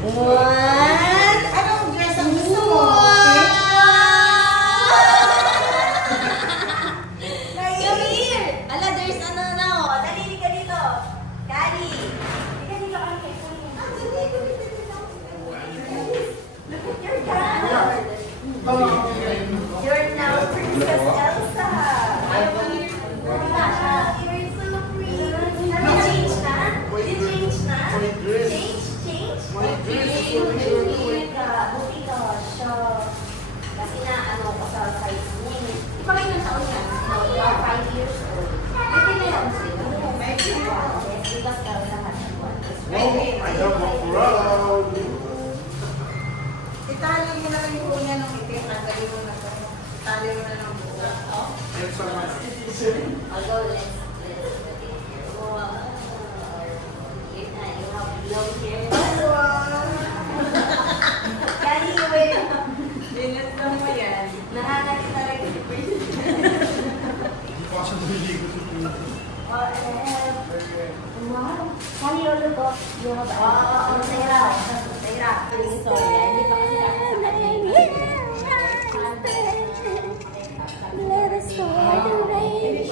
What? Anong dress ang gusto mo? Come here! Ala, there's ano na o. Dali ka dito. Kali. Ika dito kami kay Pauline. Look at your dad. You're now Princess Elsa. You're so pretty. Change na? Change na? Change? Buti ka siya. Kasi na, ano, ko sa size niya. Di ba kayo ng taon niya? 5 years old. Ito na lang sila. Yes, because ka sa hasuan. Itali mo na lang yung niya ng itim. Tanggalin mo na ito. Itali mo na lang buo. I'll go, let's you have long hair. Kali, wait. Linis lang mo yan. Nakakali talaga si Prince. Wow. Kali, ulo ko. You have Sayra. Sorry, hindi pa kasi ako sa kanya. Let us start the rain.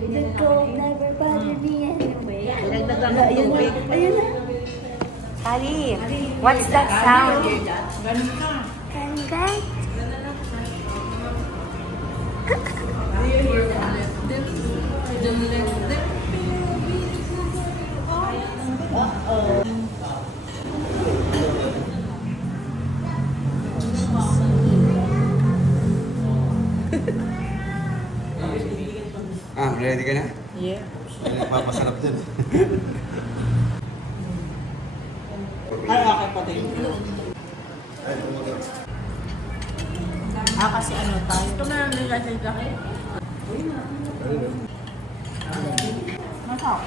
The cold never bothered me anyway. Ayun na. Kali, what's that sound? Kangay. Ready ka na? Yeah. Masarap dyan. Ay, okay po. Kasi ano tayo. Ito na lang nila sa laki. Masarap.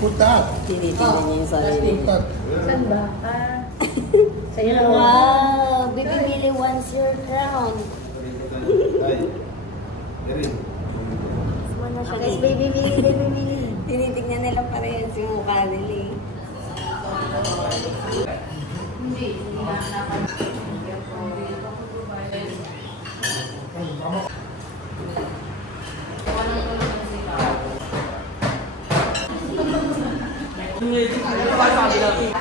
Putat. Tinitingnan niya yung sarili. Putat. Saan ba? Wow, Baby Millie wants your crown. Ay. Erin. Okay, Baby Millie. Tinitingnan nila parehas yung mukha nila. Hindi na naman. Hindi